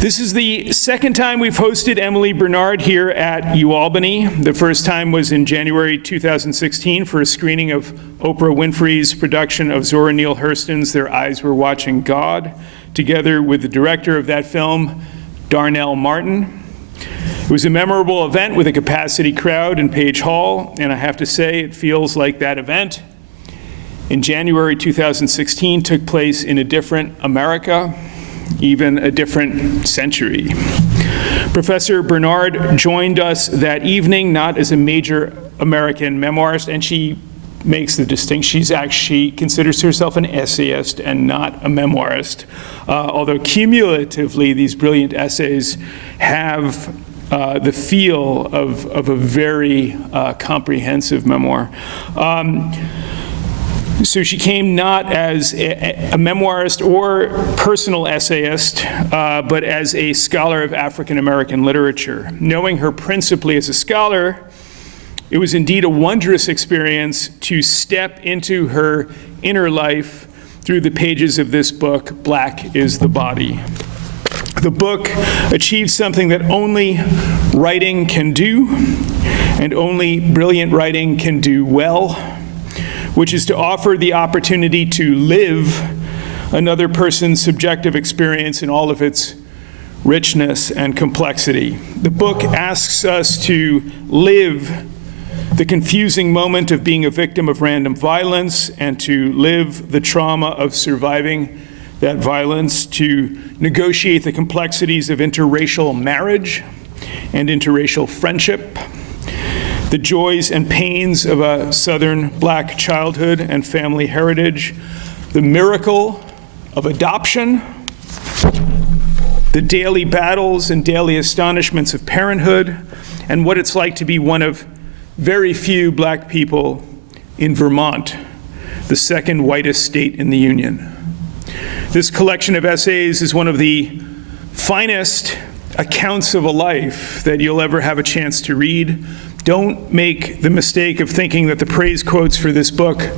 This is the second time we've hosted Emily Bernard here at UAlbany. The first time was in January 2016 for a screening of Oprah Winfrey's production of Zora Neale Hurston's Their Eyes Were Watching God, together with the director of that film, Darnell Martin. It was a memorable event with a capacity crowd in Page Hall, and I have to say it feels like that event in January 2016 took place in a different America, even a different century. Professor Bernard joined us that evening, not as a major American memoirist, and she makes the distinction. She considers herself an essayist and not a memoirist, although cumulatively these brilliant essays have the feel of a very comprehensive memoir. So she came not as a memoirist or personal essayist, but as a scholar of African American literature. Knowing her principally as a scholar, it was indeed a wondrous experience to step into her inner life through the pages of this book, Black is the Body. The book achieved something that only writing can do, and only brilliant writing can do well, which is to offer the opportunity to live another person's subjective experience in all of its richness and complexity. The book asks us to live the confusing moment of being a victim of random violence and to live the trauma of surviving that violence, to negotiate the complexities of interracial marriage and interracial friendship, the joys and pains of a Southern Black childhood and family heritage, the miracle of adoption, the daily battles and daily astonishments of parenthood, and what it's like to be one of very few Black people in Vermont, the second whitest state in the Union. This collection of essays is one of the finest accounts of a life that you'll ever have a chance to read. Don't make the mistake of thinking that the praise quotes for this book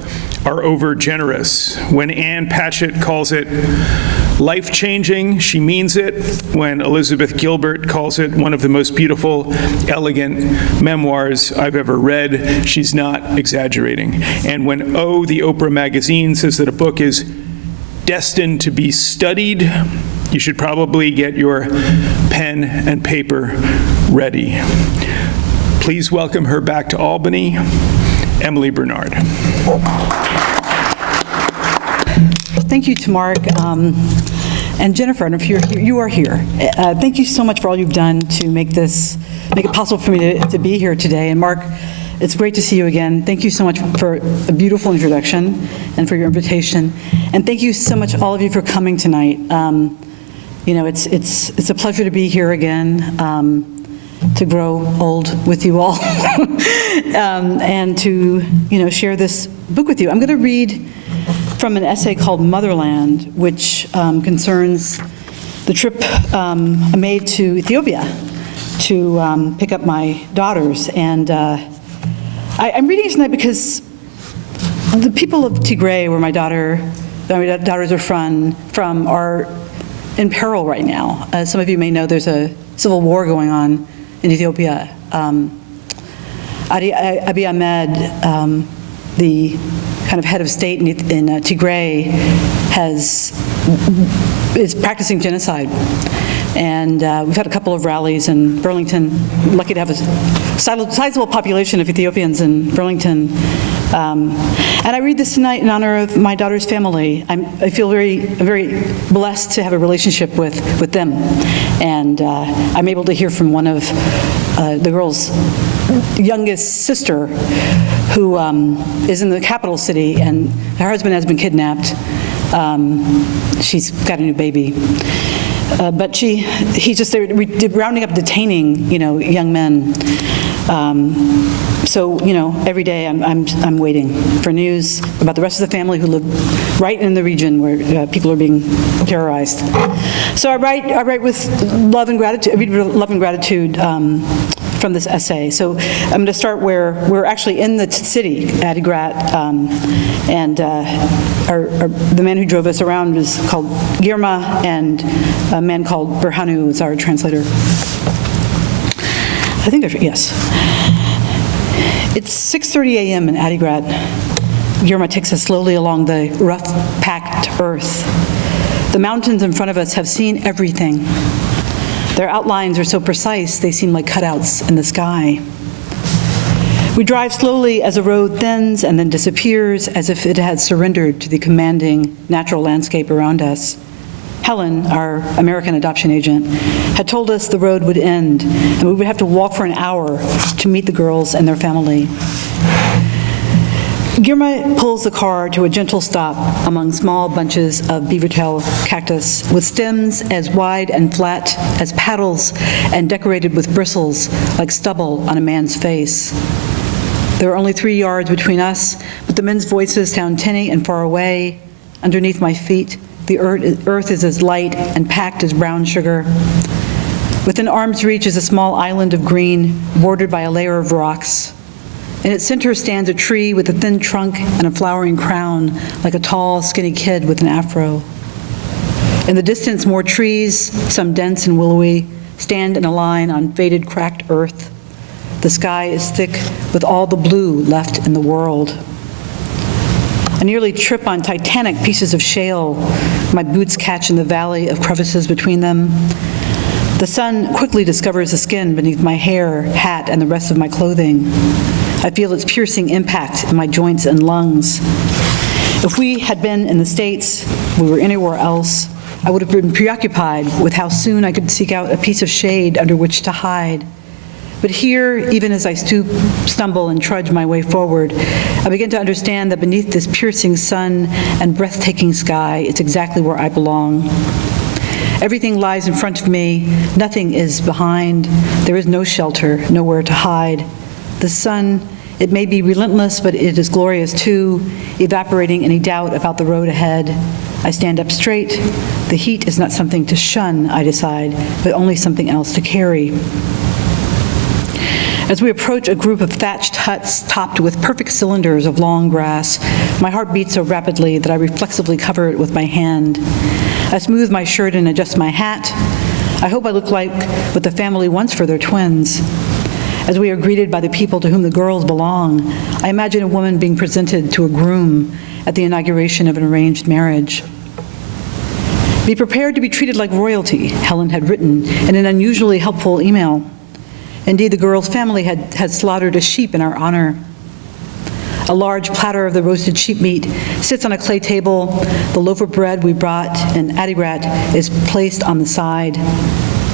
are over-generous. When Ann Patchett calls it life-changing, she means it. When Elizabeth Gilbert calls it one of the most beautiful, elegant memoirs I've ever read, she's not exaggerating. And when O, the Oprah magazine, says that a book is destined to be studied, you should probably get your pen and paper ready. Please welcome her back to Albany, Emily Bernard. Thank you to Mark and Jennifer, and if you're here, you are here. Thank you so much for all you've done to make it possible for me to be here today. And Mark, it's great to see you again. Thank you so much for a beautiful introduction and for your invitation. And thank you so much, all of you, for coming tonight. You know, it's a pleasure to be here again. To grow old with you all and to, share this book with you. I'm going to read from an essay called Motherland, which concerns the trip I made to Ethiopia to pick up my daughters. And I'm reading it tonight because the people of Tigray, where my daughters are from are in peril right now. As some of you may know, there's a civil war going on in Ethiopia. Abiy Ahmed, the kind of head of state in Tigray, is practicing genocide. And we've had a couple of rallies in Burlington. Lucky to have a sizable population of Ethiopians in Burlington. And I read this tonight in honor of my daughter's family. I feel very blessed to have a relationship with them. And I'm able to hear from one of the girl's youngest sister, who is in the capital city, and her husband has been kidnapped. She's got a new baby. But he's just there, rounding up, detaining, young men. So, every day I'm waiting for news about the rest of the family who live right in the region where people are being terrorized. So I write with love and gratitude. I read with love and gratitude from this essay. So I'm going to start where we're actually in the city, Adigrat, and the man who drove us around is called Girma, and a man called Berhanu is our translator. I think there's, yes. It's 6:30 a.m. in Adigrat. Girma takes us slowly along the rough, packed earth. The mountains in front of us have seen everything. Their outlines are so precise, they seem like cutouts in the sky. We drive slowly as the road thins and then disappears as if it had surrendered to the commanding natural landscape around us. Helen, our American adoption agent, had told us the road would end and we would have to walk for an hour to meet the girls and their family. Girma pulls the car to a gentle stop among small bunches of beavertail cactus with stems as wide and flat as paddles and decorated with bristles like stubble on a man's face. There are only 3 yards between us, but the men's voices sound tinny and far away. Underneath my feet, the earth is as light and packed as brown sugar. Within arm's reach is a small island of green bordered by a layer of rocks. In its center stands a tree with a thin trunk and a flowering crown, like a tall, skinny kid with an afro. In the distance, more trees, some dense and willowy, stand in a line on faded, cracked earth. The sky is thick with all the blue left in the world. I nearly trip on titanic pieces of shale. My boots catch in the valley of crevices between them. The sun quickly discovers the skin beneath my hair, hat, and the rest of my clothing. I feel its piercing impact in my joints and lungs. If we had been in the States, we were anywhere else, I would have been preoccupied with how soon I could seek out a piece of shade under which to hide. But here, even as I stumble and trudge my way forward, I begin to understand that beneath this piercing sun and breathtaking sky, it's exactly where I belong. Everything lies in front of me, nothing is behind, there is no shelter, nowhere to hide. The sun, it may be relentless, but it is glorious too, evaporating any doubt about the road ahead. I stand up straight. The heat is not something to shun, I decide, but only something else to carry. As we approach a group of thatched huts topped with perfect cylinders of long grass, my heart beats so rapidly that I reflexively cover it with my hand. I smooth my shirt and adjust my hat. I hope I look like what the family wants for their twins. As we are greeted by the people to whom the girls belong, I imagine a woman being presented to a groom at the inauguration of an arranged marriage. Be prepared to be treated like royalty, Helen had written in an unusually helpful email. Indeed, the girls' family had slaughtered a sheep in our honor. A large platter of the roasted sheep meat sits on a clay table. The loaf of bread we brought in Adigrat is placed on the side.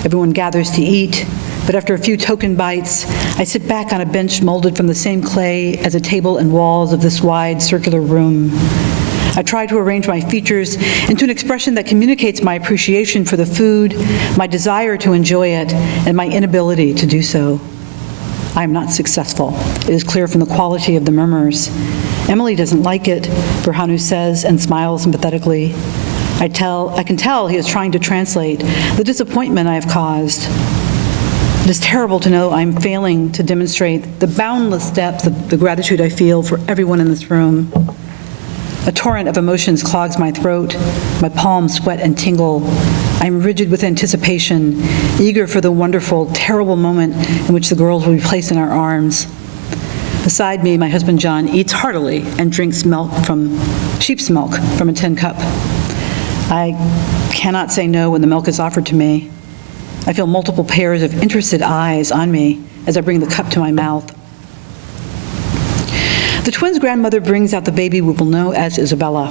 Everyone gathers to eat, but after a few token bites, I sit back on a bench molded from the same clay as a table and walls of this wide circular room. I try to arrange my features into an expression that communicates my appreciation for the food, my desire to enjoy it, and my inability to do so. I am not successful. It is clear from the quality of the murmurs. Emily doesn't like it, Berhanu says and smiles sympathetically. I can tell he is trying to translate the disappointment I have caused. It is terrible to know I'm failing to demonstrate the boundless depth of the gratitude I feel for everyone in this room. A torrent of emotions clogs my throat. My palms sweat and tingle. I'm rigid with anticipation, eager for the wonderful, terrible moment in which the girls will be placed in our arms. Beside me, my husband John eats heartily and drinks sheep's milk from a tin cup. I cannot say no when the milk is offered to me. I feel multiple pairs of interested eyes on me as I bring the cup to my mouth. The twins' grandmother brings out the baby we will know as Isabella.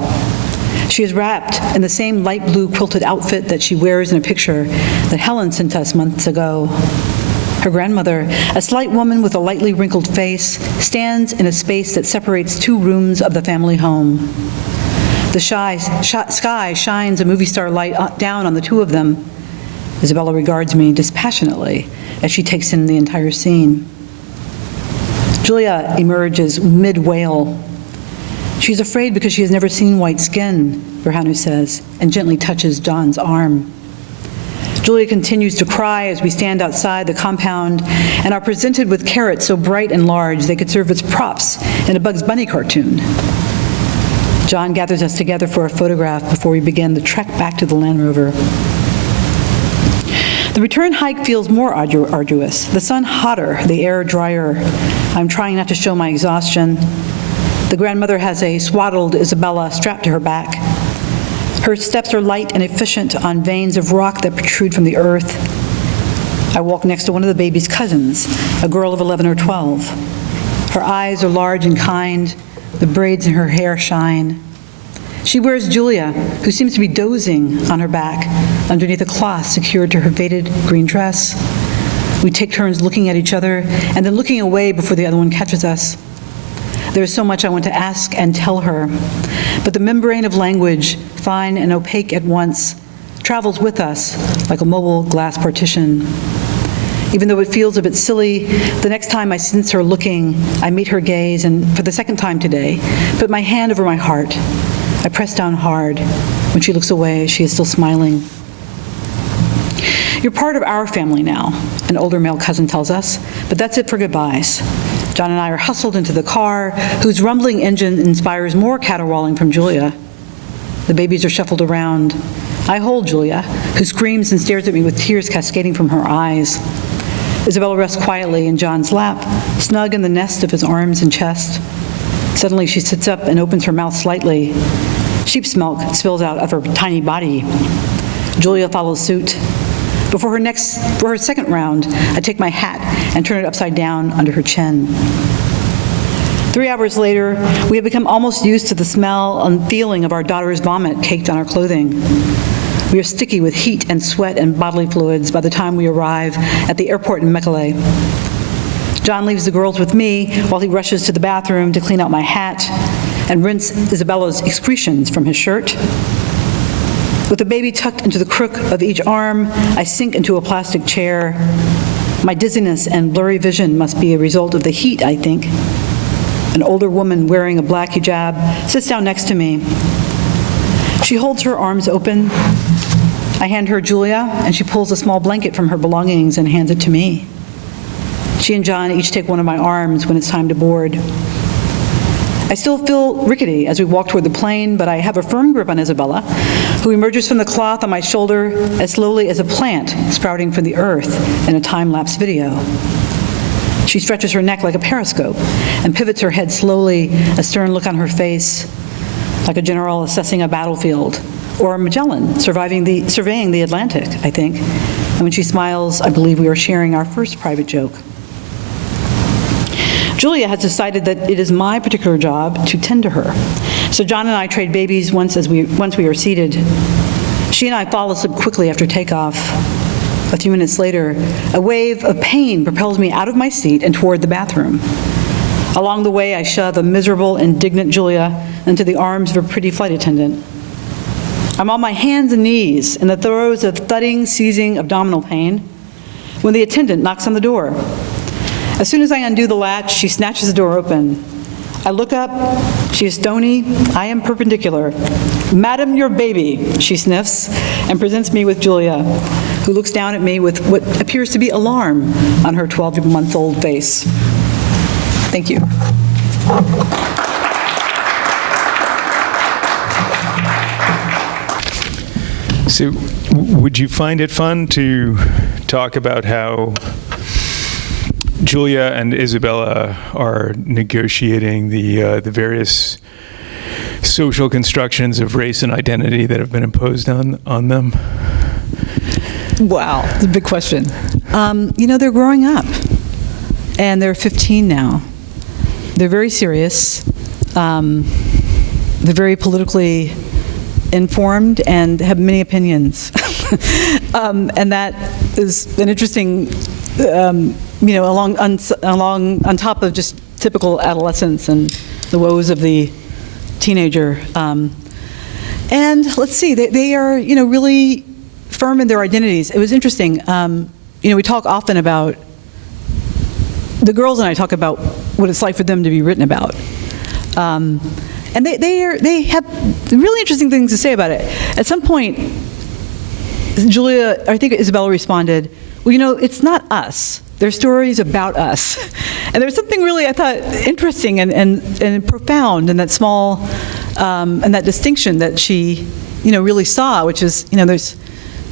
She is wrapped in the same light blue quilted outfit that she wears in a picture that Helen sent us months ago. Her grandmother, a slight woman with a lightly wrinkled face, stands in a space that separates 2 rooms of the family home. The sky shines a movie star light down on the 2 of them. Isabella regards me dispassionately as she takes in the entire scene. Julia emerges mid-wail. She's afraid because she has never seen white skin, Berhanu says, and gently touches John's arm. Julia continues to cry as we stand outside the compound and are presented with carrots so bright and large they could serve as props in a Bugs Bunny cartoon. John gathers us together for a photograph before we begin the trek back to the Land Rover. The return hike feels more arduous, the sun hotter, the air drier. I'm trying not to show my exhaustion. The grandmother has a swaddled Isabella strapped to her back. Her steps are light and efficient on veins of rock that protrude from the earth. I walk next to one of the baby's cousins, a girl of 11 or 12. Her eyes are large and kind. The braids in her hair shine. She wears Julia, who seems to be dozing on her back underneath a cloth secured to her faded green dress. We take turns looking at each other and then looking away before the other one catches us. There is so much I want to ask and tell her, but the membrane of language, fine and opaque at once, travels with us like a mobile glass partition. Even though it feels a bit silly, the next time I sense her looking, I meet her gaze and, for the second time today, put my hand over my heart. I press down hard. When she looks away, she is still smiling. You're part of our family now, an older male cousin tells us, but that's it for goodbyes. John and I are hustled into the car, whose rumbling engine inspires more caterwauling from Julia. The babies are shuffled around. I hold Julia, who screams and stares at me with tears cascading from her eyes. Isabella rests quietly in John's lap, snug in the nest of his arms and chest. Suddenly she sits up and opens her mouth slightly. Sheep's milk spills out of her tiny body. Julia follows suit. For her second round, I take my hat and turn it upside down under her chin. 3 hours later, we have become almost used to the smell and feeling of our daughter's vomit caked on our clothing. We are sticky with heat and sweat and bodily fluids by the time we arrive at the airport in Mekelle. John leaves the girls with me while he rushes to the bathroom to clean out my hat and rinse Isabella's excretions from his shirt. With the baby tucked into the crook of each arm, I sink into a plastic chair. My dizziness and blurry vision must be a result of the heat, I think. An older woman wearing a black hijab sits down next to me. She holds her arms open. I hand her Julia, and she pulls a small blanket from her belongings and hands it to me. She and John each take one of my arms when it's time to board. I still feel rickety as we walk toward the plane, but I have a firm grip on Isabella, who emerges from the cloth on my shoulder as slowly as a plant sprouting from the earth in a time-lapse video. She stretches her neck like a periscope and pivots her head slowly, a stern look on her face, like a general assessing a battlefield, or a Magellan surveying the Atlantic, I think. And when she smiles, I believe we are sharing our first private joke. Julia has decided that it is my particular job to tend to her. So John and I trade babies once we are seated. She and I fall asleep quickly after takeoff. A few minutes later, a wave of pain propels me out of my seat and toward the bathroom. Along the way, I shove a miserable, indignant Julia into the arms of a pretty flight attendant. I'm on my hands and knees in the throes of thudding, seizing abdominal pain when the attendant knocks on the door. As soon as I undo the latch, she snatches the door open. I look up. She is stony. I am perpendicular. "Madam, your baby," she sniffs and presents me with Julia, who looks down at me with what appears to be alarm on her 12-month-old face. Thank you. So, would you find it fun to talk about how Julia and Isabella are negotiating the various social constructions of race and identity that have been imposed on them? Wow, that's a big question. They're growing up, and they're 15 now. They're very serious. They're very politically informed and have many opinions. And that is an interesting, on top of just typical adolescence and the woes of the teenager. And let's see, they are, really firm in their identities. It was interesting. We talk often about, the girls and I talk about what it's like for them to be written about. And they have really interesting things to say about it. At some point, Julia, I think Isabella responded, well, you know, it's not us. They're stories about us. And there was something really, I thought, interesting and profound in that small, and that distinction that she, you know, really saw, which is, you know, there's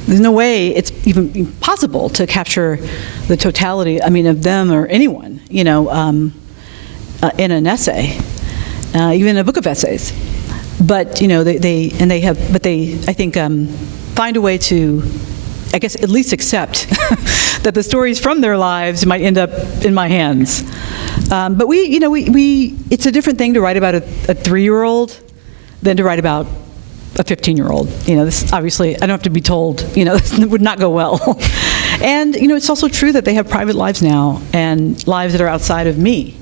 no way it's even possible to capture the totality, I mean, of them or anyone, you know, in an essay, even in a book of essays. But, you know, they I think, find a way to, I guess, at least accept that the stories from their lives might end up in my hands. But it's a different thing to write about a 3-year-old than to write about a 15-year-old. You know, this obviously, I don't have to be told, you know, this would not go well. And, you know, it's also true that they have private lives now and lives that are outside of me.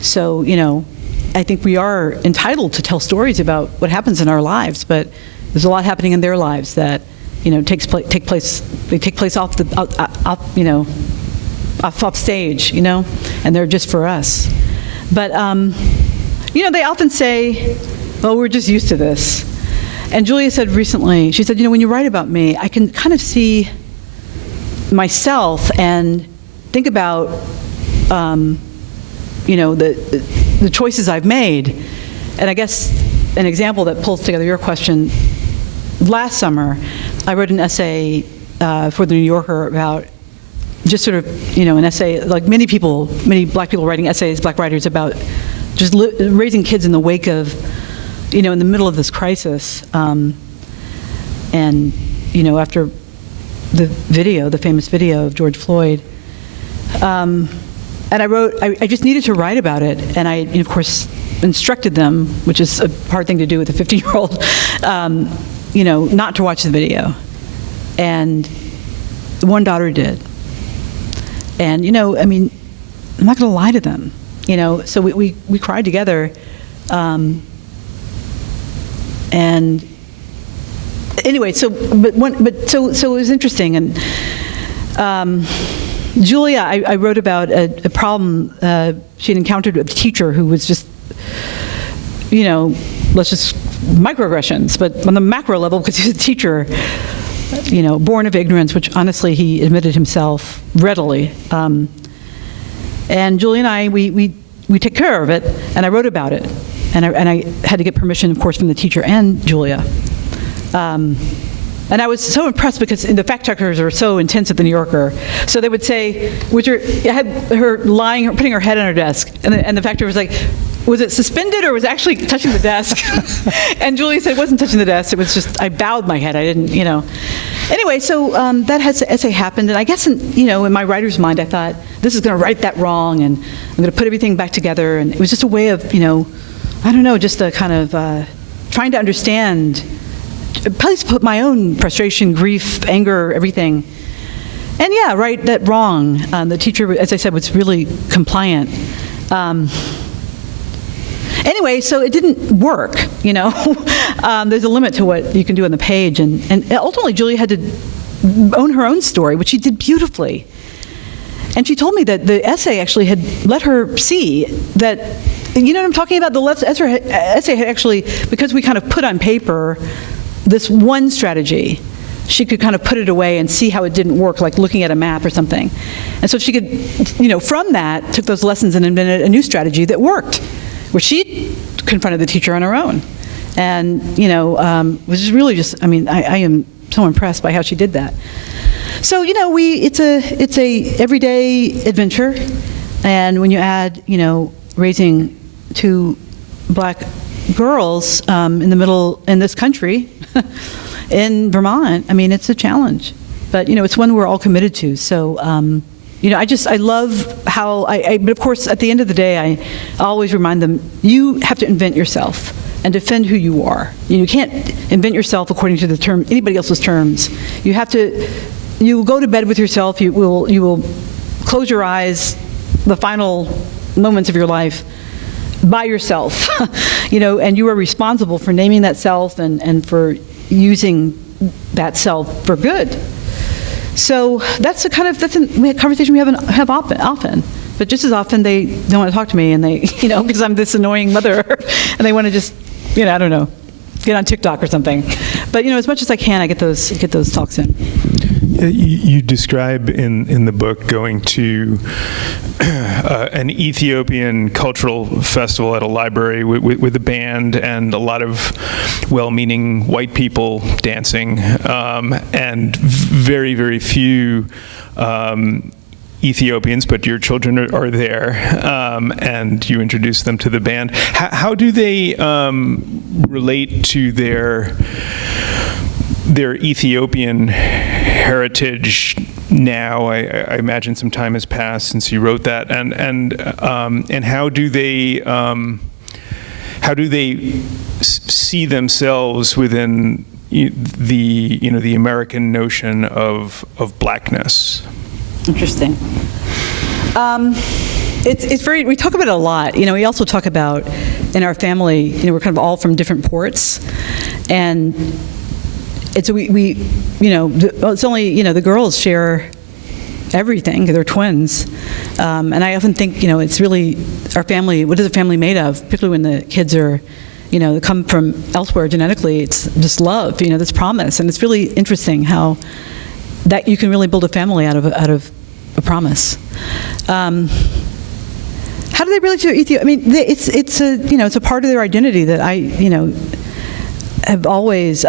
So, you know, I think we are entitled to tell stories about what happens in our lives, but there's a lot happening in their lives that, you know, take place off stage, you know, and they're just for us. But, you know, they often say, well, we're just used to this. And Julia said recently, she said, you know, when you write about me, I can kind of see myself and think about, you know, the choices I've made. And I guess an example that pulls together your question, last summer, I wrote an essay for the New Yorker about just sort of, you know, an essay, like many black people writing essays, black writers, about just raising kids in the wake of, you know, in the middle of this crisis. And, you know, after the famous video of George Floyd. And I just needed to write about it. And I, of course, instructed them, which is a hard thing to do with a 15-year-old, you know, not to watch the video. And one daughter did. And, you know, I mean, I'm not going to lie to them, you know. So we cried together. And anyway, so it was interesting. And Julia, I wrote about a problem she'd encountered with a teacher who was just, you know, let's just microaggressions, but on the macro level, because he's a teacher, you know, born of ignorance, which honestly he admitted himself readily. And Julia and I, we took care of it, and I wrote about it. And I had to get permission, of course, from the teacher and Julia. And I was so impressed because the fact checkers are so intense at the New Yorker. So they would say, I had her putting her head on her desk, and the fact checker was like, was it suspended or was it actually touching the desk? And Julia said it wasn't touching the desk, it was just, I bowed my head, I didn't, you know. Anyway, so that essay happened, and I guess, in my writer's mind, I thought, this is going to right that wrong, and I'm going to put everything back together, and it was just a way of, you know, I don't know, just a kind of trying to understand, probably put my own frustration, grief, anger, everything. And yeah, right that wrong. The teacher, as I said, was really compliant. Anyway, so it didn't work, you know. There's a limit to what you can do on the page. And ultimately, Julia had to own her own story, which she did beautifully. And she told me that the essay actually had let her see that, you know what I'm talking about? The essay had actually, because we kind of put on paper this one strategy, she could kind of put it away and see how it didn't work, like looking at a map or something. And so she could, you know, from that, took those lessons and invented a new strategy that worked, where she confronted the teacher on her own. And, you know, was really just, I mean, I am so impressed by how she did that. So, you know, it's a everyday adventure. And when you add, you know, raising 2 black girls in this country, in Vermont, I mean, it's a challenge. But, you know, it's one we're all committed to. So, you know, I love how, but of course, at the end of the day, I always remind them, you have to invent yourself and defend who you are. You can't invent yourself according to anybody else's terms. You have to, you go to bed with yourself, you will close your eyes the final moments of your life by yourself, you know, and you are responsible for naming that self and for using that self for good. So that's a conversation we have often, but just as often they don't want to talk to me, and they, you know, because I'm this annoying mother, and they want to just, you know, I don't know, get on TikTok or something. But, as much as I can, I get those talks in. You describe in the book going to an Ethiopian cultural festival at a library with a band and a lot of well-meaning white people dancing, and very, very few Ethiopians, but your children are there, and you introduce them to the band. How do they relate to their Ethiopian heritage now? I imagine some time has passed since you wrote that, and how do they see themselves within the American notion of blackness? Interesting. It's very, we talk about it a lot. We also talk about in our family, we're kind of all from different ports, and it's it's only, the girls share everything. They're twins. And I often think, it's really our family, what is a family made of, particularly when the kids are, they come from elsewhere genetically. It's just love, this promise. And it's really interesting how that you can really build a family out of a promise. How do they relate to Ethiopia? I mean, it's a part of their identity that I, have always,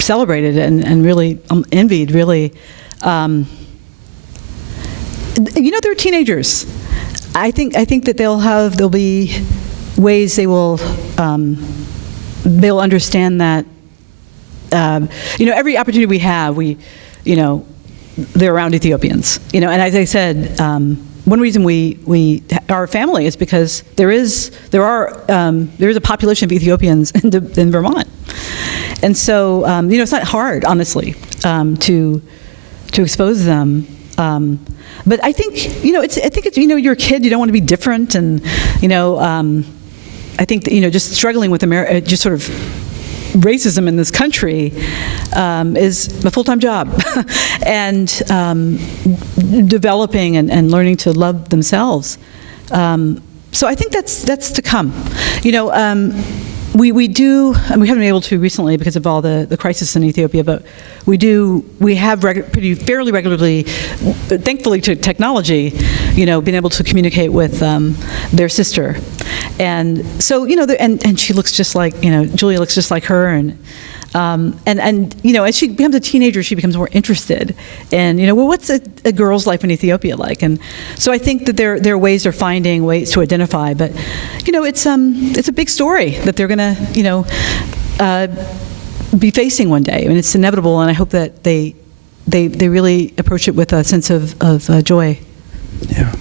celebrated and really envied, really. They're teenagers. I think that there'll be ways they'll understand that, every opportunity we have, they're around Ethiopians, and as I said, one reason we are a family is because there is a population of Ethiopians in Vermont, and so it's not hard, honestly, to expose them. But I think it's you're a kid, you don't want to be different, and I think that just struggling with just sort of racism in this country is a full-time job, and developing and learning to love themselves. So I think that's to come. We do, and we haven't been able to recently because of all the crisis in Ethiopia, but we have fairly regularly, thankfully to technology, been able to communicate with their sister. And so, and she looks just like, Julia looks just like her, and as she becomes a teenager, she becomes more interested in, what's a girl's life in Ethiopia like? And so I think that there are ways they're finding ways to identify, but, it's a big story that they're going to, be facing one day. I mean, it's inevitable, and I hope that they really approach it with a sense of joy. Yeah.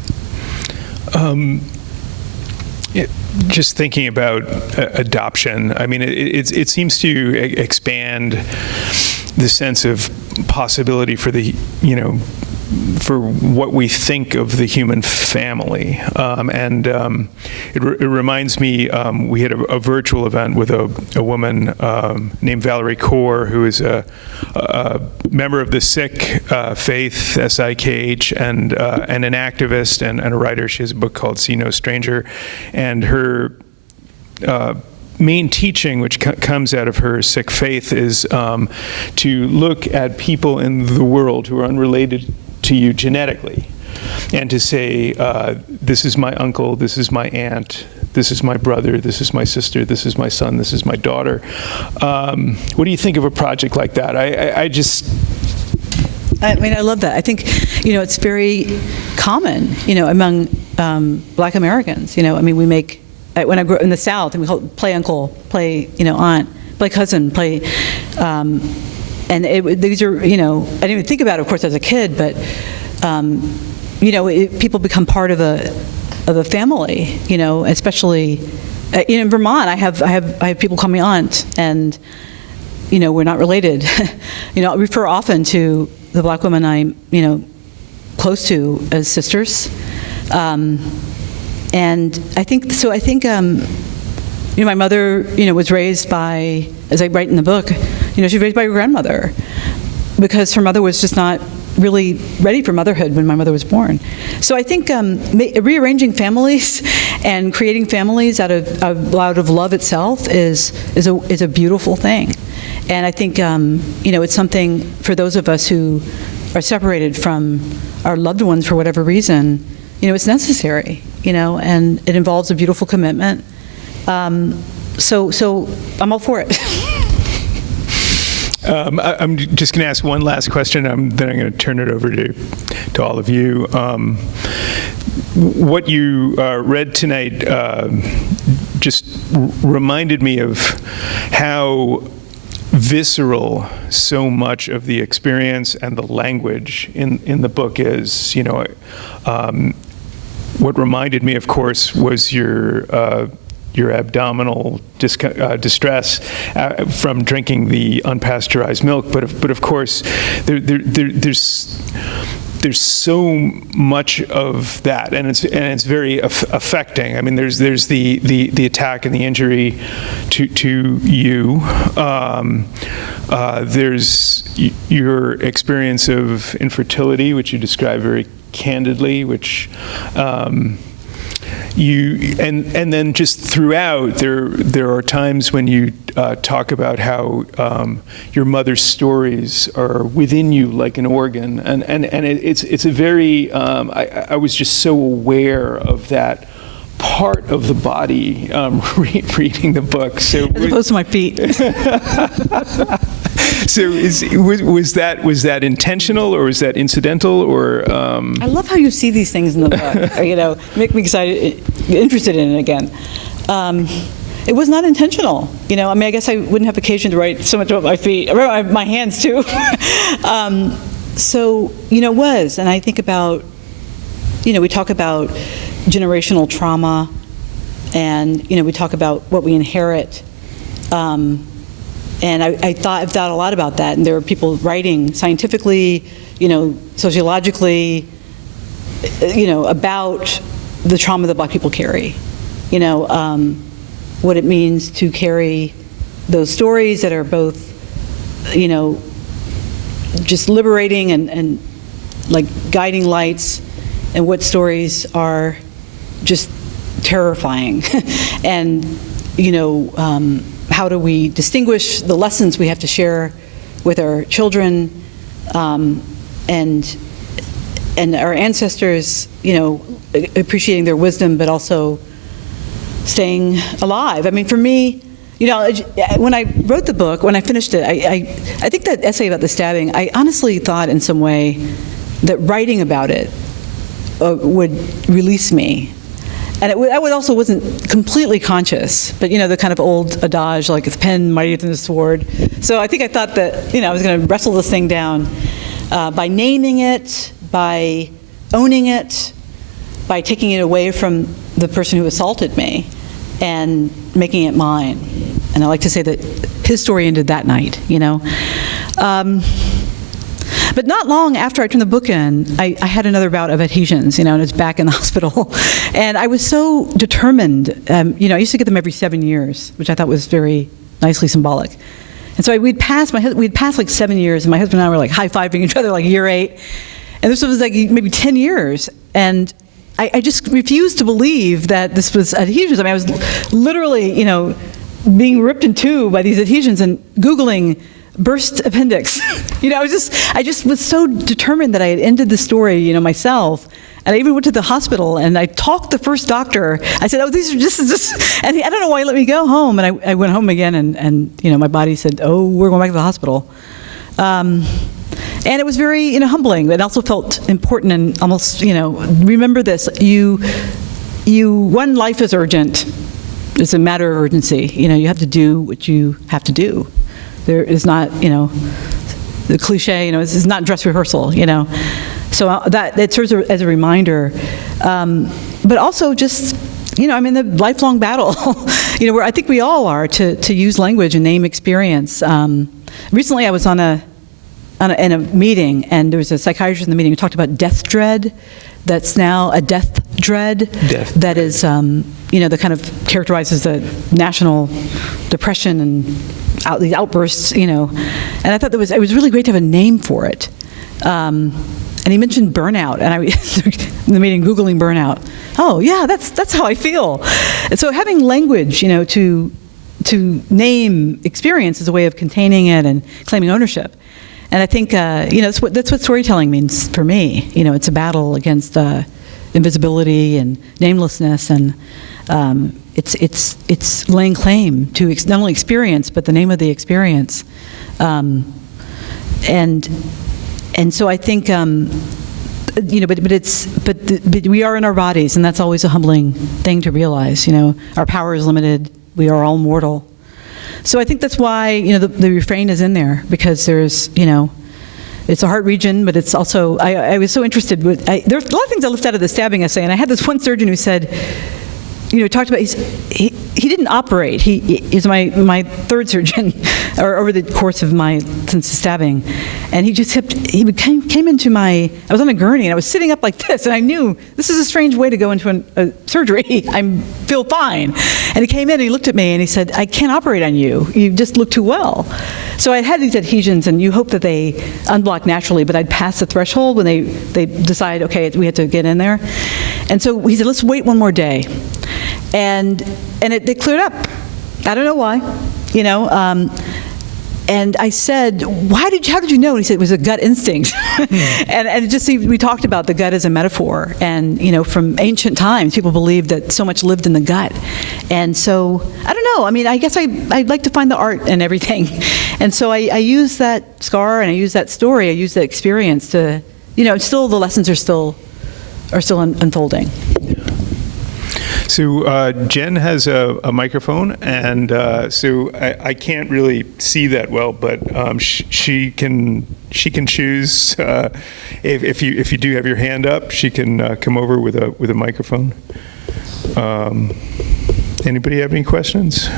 Just thinking about adoption, I mean, it seems to expand the sense of possibility for for what we think of the human family, and it reminds me, we had a virtual event with a woman named Valerie Kaur, who is a member of the Sikh faith, S-I-K-H, and an activist and a writer. She has a book called See No Stranger, and her main teaching, which comes out of her Sikh faith, is to look at people in the world who are unrelated to you genetically, and to say, this is my uncle, this is my aunt, this is my brother, this is my sister, this is my son, this is my daughter. What do you think of a project like that? I mean, I love that. I think, it's very common, among Black Americans. I mean, we make, when I grew up in the South, and we call it play uncle, play, aunt, play cousin, play, and these are, I didn't even think about it, of course, as a kid, but, people become part of a family, especially, in Vermont, I have people call me aunt, and, we're not related. I refer often to the Black women I'm, close to as sisters. And I think, my mother, was raised by, as I write in the book, she was raised by her grandmother, because her mother was just not, really ready for motherhood when my mother was born. So I think rearranging families and creating families out of love itself is a beautiful thing. And I think it's something for those of us who are separated from our loved ones for whatever reason. It's necessary. And it involves a beautiful commitment. So I'm all for it. I'm just going to ask one last question, then I'm going to turn it over to all of you. What you read tonight just reminded me of how visceral so much of the experience and the language in the book is. What reminded me, of course, was your abdominal distress from drinking the unpasteurized milk, but of course, there's so much of that, and it's very affecting. I mean, there's the attack and the injury to you. There's your experience of infertility, which you describe very candidly, which. And then just throughout, there are times when you talk about how your mother's stories are within you like an organ, and it's a very I was just so aware of that part of the body reading the book. So as opposed to my feet. So was that intentional, or was that incidental, or? I love how you see these things in the book. Make me interested in it again. It was not intentional. I guess I wouldn't have occasion to write so much about my feet, my hands too. So it was, and I think about, we talk about generational trauma, and we talk about what we inherit. And I thought a lot about that, and there are people writing scientifically, sociologically, about the trauma that Black people carry. What it means to carry those stories that are both, just liberating and like guiding lights, and what stories are just terrifying. And, how do we distinguish the lessons we have to share with our children, and our ancestors, appreciating their wisdom, but also staying alive. I mean, for me, when I wrote the book, when I finished it, I think that essay about the stabbing, I honestly thought in some way that writing about it would release me. And I also wasn't completely conscious, but the kind of old adage, like the pen mightier than the sword. So I think I thought that I was going to wrestle this thing down by naming it, by owning it, by taking it away from the person who assaulted me, and making it mine. And I like to say that his story ended that night. But not long after I turned the book in, I had another bout of adhesions, and it's back in the hospital. And I was so determined. I used to get them every 7 years, which I thought was very nicely symbolic. And so we'd passed like 7 years, and my husband and I were like high-fiving each other like year 8. And this was like maybe 10 years. And I just refused to believe that this was adhesions. I mean, I was literally, being ripped in two by these adhesions and Googling burst appendix. I just was so determined that I had ended the story, myself. And I even went to the hospital and I talked the first doctor. I said, "Oh, this is just," and I don't know why he let me go home. And I went home again, and my body said, "Oh, we're going back to the hospital." And it was very, humbling. It also felt important and almost, remember this: one, life is urgent. It's a matter of urgency. You have to do what you have to do. There is not, the cliche, this is not dress rehearsal, So that it serves as a reminder, but also just, I'm in the lifelong battle, where I think we all are to use language and name experience. Recently, I was in a meeting, and there was a psychiatrist in the meeting who talked about death dread. That's now a death dread. That is, that kind of characterizes the national depression and these outbursts, And I thought it was really great to have a name for it. And he mentioned burnout, and I in the meeting Googling burnout. Oh yeah, that's how I feel. And so having language, to name experience is a way of containing it and claiming ownership. And I think that's what storytelling means for me. It's a battle against invisibility and namelessness, and it's laying claim to not only experience but the name of the experience. And so I think, but we are in our bodies, and that's always a humbling thing to realize. Our power is limited. We are all mortal. So I think that's why the refrain is in there, because there's it's a heart region, but it's also I was so interested with there's a lot of things I left out of the stabbing essay, and I had this one surgeon who said. Talked about he didn't operate. He is my third surgeon, or over the course of since the stabbing, and he just came into I was on a gurney and I was sitting up like this, and I knew this is a strange way to go into a surgery. I feel fine, and he came in and he looked at me and he said, "I can't operate on you. You just look too well." So I had these adhesions, and you hope that they unblock naturally, but I'd pass the threshold when they decide, okay, we have to get in there, and so he said, "Let's wait one more day." And it cleared up. I don't know why, and I said, how did you know? And he said, it was a gut instinct. and it just seemed, we talked about the gut as a metaphor. And, from ancient times, people believed that so much lived in the gut. And so, I don't know. I mean, I guess I'd like to find the art in everything. And so I use that scar, and I use that story, I use that experience to, still the lessons are still unfolding. So Jen has a microphone, and so I can't really see that well, but she can choose if you do have your hand up, she can come over with a microphone. Anybody have any questions?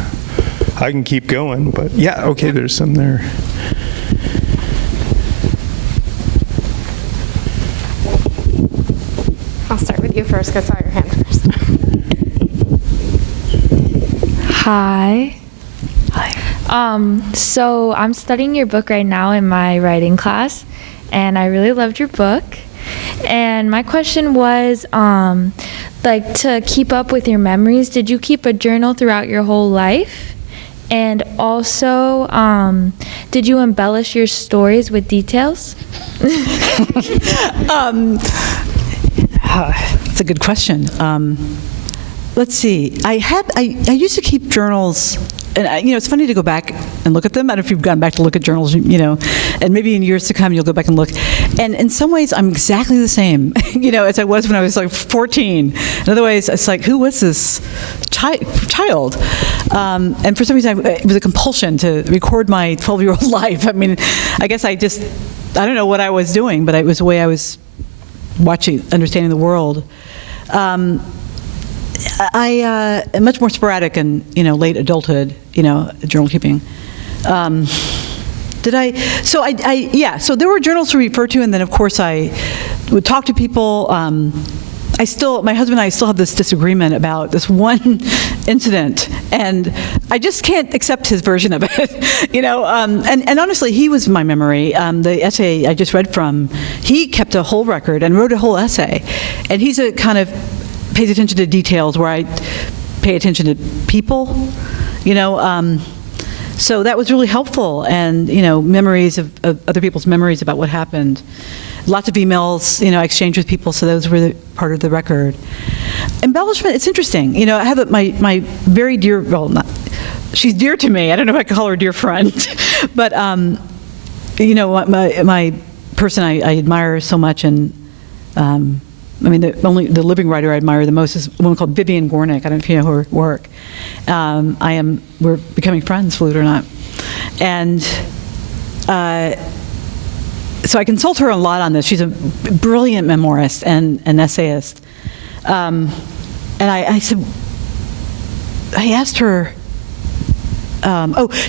I can keep going, but yeah, okay, there's some there. I'll start with you first, because I saw your hand first. Hi. So I'm studying your book right now in my writing class, and I really loved your book. And my question was, to keep up with your memories, did you keep a journal throughout your whole life? And also, did you embellish your stories with details? That's a good question. Let's see. I used to keep journals, and it's funny to go back and look at them. I don't know if you've gone back to look at journals, and maybe in years to come you'll go back and look. And in some ways I'm exactly the same, as I was when I was like 14. In other ways, it's like, who was this child? And for some reason it was a compulsion to record my 12-year-old life. I mean, I guess I don't know what I was doing, but it was the way I was understanding the world. I am much more sporadic in late adulthood, journal keeping. So there were journals to refer to, and then of course I would talk to people. My husband and I still have this disagreement about this one incident, and I just can't accept his version of it, and honestly, he was my memory. The essay I just read from, he kept a whole record and wrote a whole essay, and he's a kind of pays attention to details where I pay attention to people, so that was really helpful, and memories of other people's memories about what happened. Lots of emails, I exchanged with people, so those were part of the record. Embellishment, it's interesting. I have my very dear, she's dear to me. I don't know if I can call her a dear friend, but my person I admire so much, and the living writer I admire the most is a woman called Vivian Gornick. I don't know if you know her work. We're becoming friends, believe it or not. And so I consult her a lot on this. She's a brilliant memoirist and an essayist. And I asked her,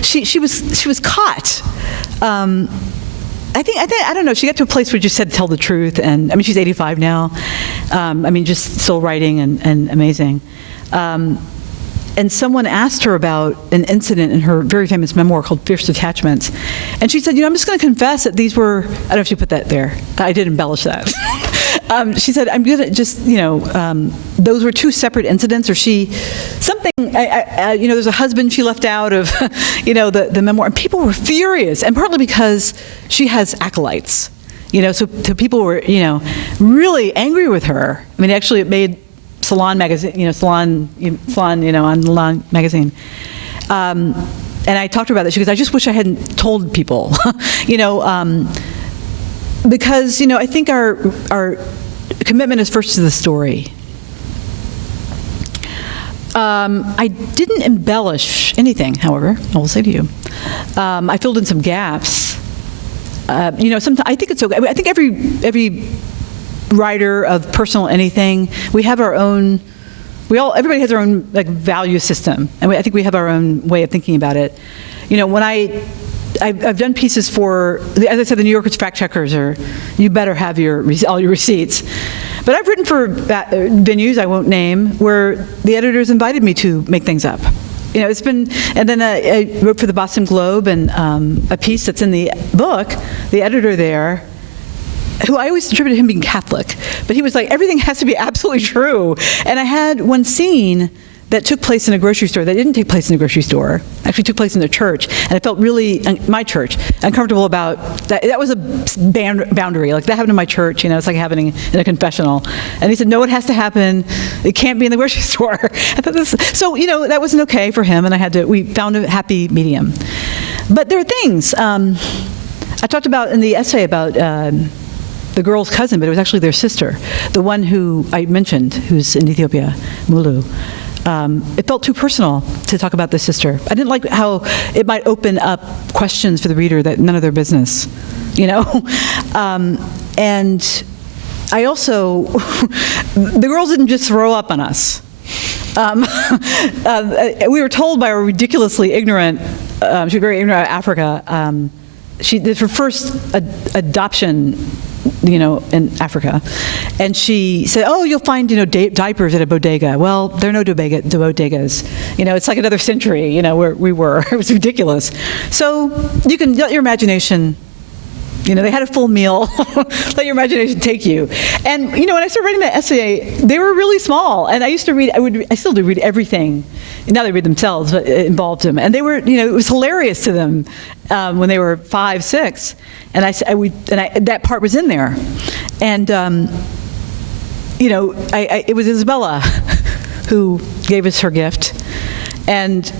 she was caught. I don't know, she got to a place where she said tell the truth, and she's 85 now. Just still writing and amazing. and someone asked her about an incident in her very famous memoir called Fierce Attachments. And she said, I'm just going to confess that these were, I don't know if she put that there. I did embellish that. She said, I'm going to just, those were two separate incidents, or there's a husband she left out of, the memoir. And people were furious, and partly because she has acolytes. So people were, really angry with her. I mean, actually, it made Salon magazine, Salon, on Salon magazine. And I talked to her about that. She goes, I just wish I hadn't told people, because, I think our commitment is first to the story. I didn't embellish anything, however, I will say to you. I filled in some gaps. Sometimes I think it's okay. I think every writer of personal anything, we have our own. Everybody has their own value system, and I think we have our own way of thinking about it. When I've done pieces for, as I said, the New Yorker's fact checkers, or you better have all your receipts. But I've written for venues I won't name where the editors invited me to make things up. It's been, and then I wrote for the Boston Globe, and a piece that's in the book, the editor there, who I always attributed him being Catholic, but he was like, everything has to be absolutely true. And I had one scene that took place in a grocery store that didn't take place in a grocery store, actually took place in a church, and I felt really, my church, uncomfortable about that. That was a boundary, like that happened in my church, it's like happening in a confessional. And he said, no, it has to happen, it can't be in the grocery store. I thought so, that wasn't okay for him, and we found a happy medium. But there are things, I talked about in the essay about the girl's cousin, but it was actually their sister, the one who I mentioned, who's in Ethiopia, Mulu. It felt too personal to talk about the sister. I didn't like how it might open up questions for the reader that none of their business, and I also, the girls didn't just throw up on us. We were told by a ridiculously ignorant, she was very ignorant about Africa. She did her first adoption, in Africa. And she said, oh, you'll find, diapers at a bodega. Well, there are no bodegas. It's like another century, where we were. It was ridiculous. So you can let your imagination, they had a full meal. Let your imagination take you. And, when I started writing that essay, they were really small. And I used to read, I still do read everything. Now they read themselves, but it involved them. And they were, it was hilarious to them when they were 5, 6. And that part was in there. And, it was Isabella who gave us her gift. And,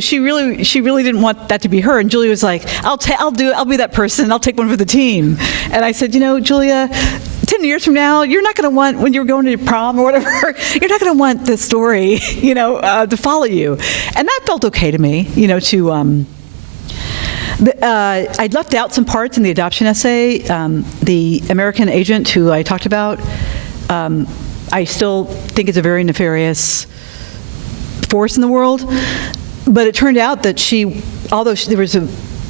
she really didn't want that to be her. And Julia was like, I'll do it. I'll be that person. I'll take one for the team. And I said, Julia, 10 years from now, you're not going to want, when you're going to your prom or whatever, you're not going to want this story, to follow you. And that felt okay to me, I'd left out some parts in the adoption essay. The American agent who I talked about, I still think is a very nefarious force in the world. But it turned out that there was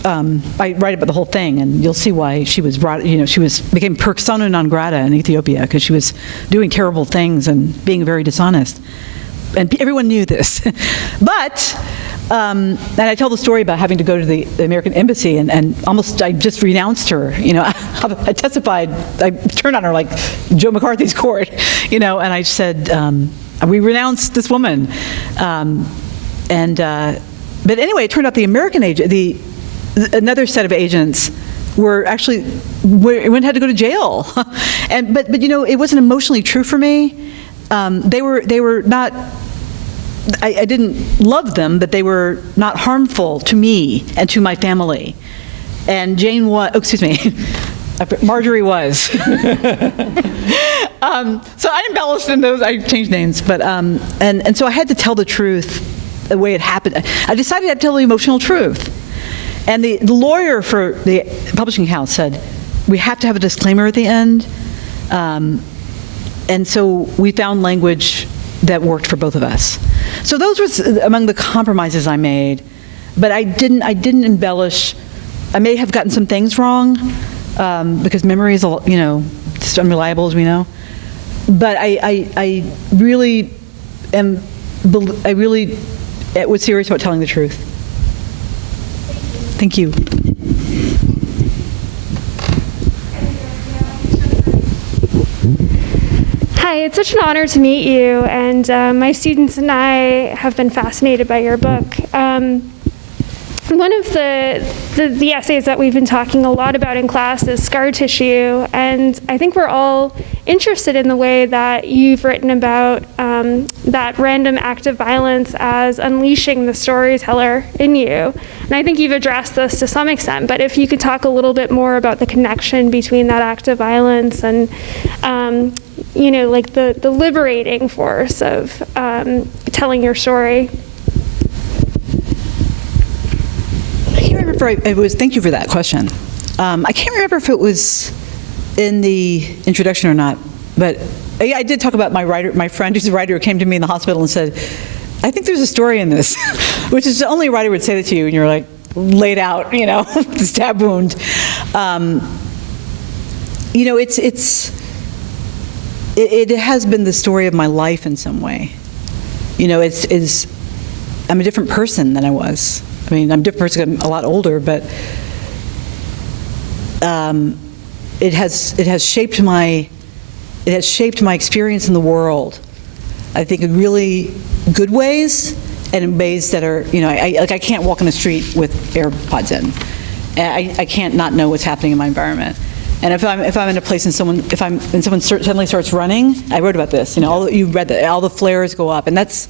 I write about the whole thing, and you'll see why she was brought, became persona non grata in Ethiopia, because she was doing terrible things and being very dishonest. And everyone knew this. But, and I tell the story about having to go to the American embassy, and almost, I just renounced her, I testified, I turned on her like Joe McCarthy's court, and I said, we renounced this woman. But anyway, it turned out the American agent, another set of agents were actually, had to go to jail. But it wasn't emotionally true for me. They were not, I didn't love them, but they were not harmful to me and to my family. And Jane was, Marjorie was. So I embellished in those, I changed names, but, and so I had to tell the truth the way it happened. I decided I'd tell the emotional truth. And the lawyer for the publishing house said, we have to have a disclaimer at the end. And so we found language that worked for both of us. So those were among the compromises I made, but I didn't embellish. I may have gotten some things wrong, because memory is, just unreliable, as we know. But I really am was serious about telling the truth. Thank you. Hi, it's such an honor to meet you, and my students and I have been fascinated by your book. One of the essays that we've been talking a lot about in class is scar tissue, and I think we're all interested in the way that you've written about that random act of violence as unleashing the storyteller in you. And I think you've addressed this to some extent, but if you could talk a little bit more about the connection between that act of violence and like the liberating force of telling your story. I can't remember. Thank you for that question. I can't remember if it was in the introduction or not, but I did talk about my friend who's a writer, who came to me in the hospital and said, I think there's a story in this, which is the only writer would say that to you, and you're like laid out, the stab wound. It has been the story of my life in some way. I'm a different person than I was. I mean, I'm a different person, I'm a lot older, but it has shaped my experience in the world, I think, in really good ways and in ways that are, I can't walk on the street with AirPods in. I can't not know what's happening in my environment. And if I'm in a place and someone suddenly starts running, I wrote about this. You read that, all the flares go up, and that's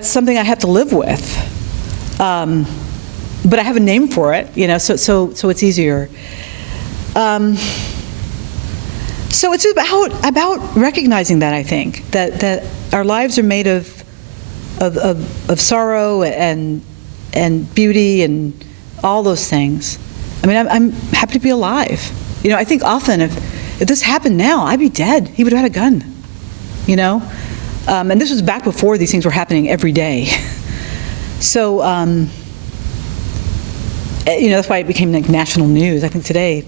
something I have to live with. But I have a name for it, so it's easier. So it's about recognizing that, I think, that our lives are made of sorrow and beauty and all those things. I mean, I'm happy to be alive. I think often if this happened now, I'd be dead. He would have had a gun, And this was back before these things were happening every day. So, that's why it became like national news. I think today,